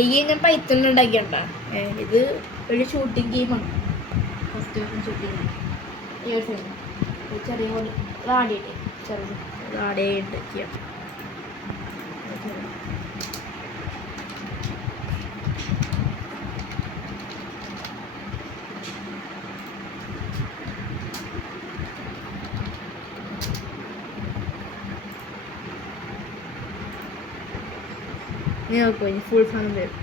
ഇങ്ങനെ പൈത്തൺ ഉണ്ടാക്കിയണ്ട. ഇത് ഒരു ഷൂട്ടിംഗ് ഗെയിമാണ്. ഫസ്റ്റ് ഷൂട്ടിങ് ചെറിയ പോലെ ആടിയിട്ട് ചെറുത് ആടിയിട്ട് ചെയ്യാം. നോക്കൂ ഫുൾ സാധനം വരും.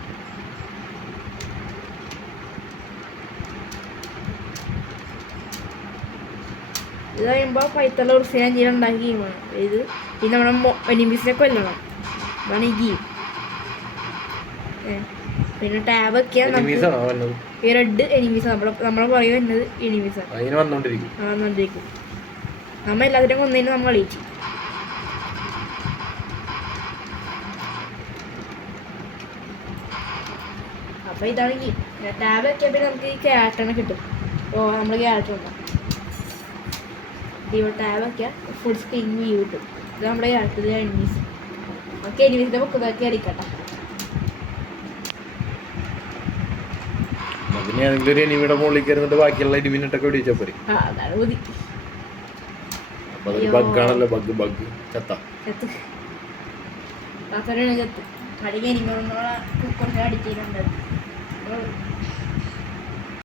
ഇത് കഴിയുമ്പോൾ പൈത്തള്ള കുറച്ച് ഞാൻ ചെയ്യാൻ ഉണ്ടാക്കി ഗെയിമാണ് ഇത്. ഇത് നമ്മുടെ എനിമീസിനെ കൊല്ലണം, അതാണ് ഈ ഗെയിം. പിന്നെ ടാബ് ഒക്കെയാണ് ഈ റെഡ് എനിമീസ് നമ്മളെ പുറകെ വരുന്നത് എനിമീസാണ് വന്നോണ്ടിരിക്കും. നമ്മൾ എല്ലാത്തിനും കൊന്നതിന് നമ്മൾ കളിച്ചു. അപ്പോൾ ഇതാണ് ഗെയിം. ടാബ് ഒക്കെയാൽ പിന്നെ നമുക്ക് ഈ ക്യാരക്ടറിനെ കിട്ടും. ഓ നമ്മൾ ക്യാരക്ടർ ഉണ്ടാവും. ടാബ് ഒക്കെയാൽ ഫുൾ സ്ക്രീൻ വ്യൂ കിട്ടും. ഇത് നമ്മുടെ ക്യാരക്ടറിലെ എനിമീസ്. നമുക്ക് എനിമീസിൻ്റെ ബുക്കൊക്കെ അടിക്കട്ടെ. പിന്നെ ഏതെങ്കിലും ഒരു എനിമിയുടെ മുകളിൽ കയറുന്നിട്ട് ബാക്കിയുള്ള എനിമിനിട്ടൊക്കെ വെടിച്ചാൽ പോരെ. അതാണ് മതി. അപ്പോൾ അത് ബഗ്ഗാണല്ലോ. ബഗ് ചത്ത ചത്ത് അടിക്കുക എനിമ കുറച്ച് അടിച്ചിട്ടുണ്ട്.